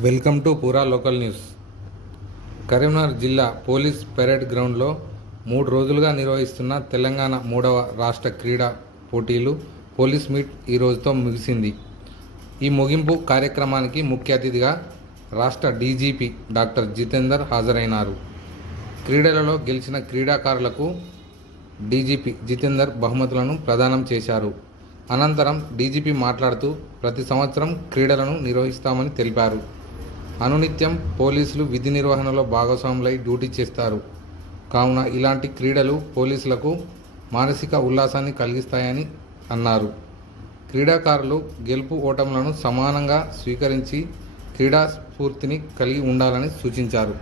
Welcome to Poora local news. Karimnagar జిల్లా police parade గ్రౌండ్లో మూడు రోజులుగా నిర్వహిస్తున్న తెలంగాణ మూడవ రాష్ట్ర క్రీడా పోటీలు పోలీస్ మీట్ ఈ రోజుతో ముగిసింది. ఈ ముగింపు కార్యక్రమానికి ముఖ్య అతిథిగా రాష్ట్ర డీజీపీ డాక్టర్ జితేందర్ హాజరైనారు. క్రీడలలో గెలిచిన క్రీడాకారులకు డీజీపీ జితేందర్ బహుమతులను ప్రదానం చేశారు. అనంతరం డీజీపీ మాట్లాడుతూ ప్రతి సంవత్సరం క్రీడలను నిర్వహిస్తామని తెలిపారు. అనునిత్యం పోలీసులు విధి నిర్వహణలో భాగస్వాములై డ్యూటీ చేస్తారు. కావున ఇలాంటి క్రీడలు పోలీసులకు మానసిక ఉల్లాసాన్ని కలిగిస్తాయని అన్నారు. క్రీడాకారులు గెలుపు ఓటములను సమానంగా స్వీకరించి క్రీడా స్ఫూర్తిని కలిగి ఉండాలని సూచించారు.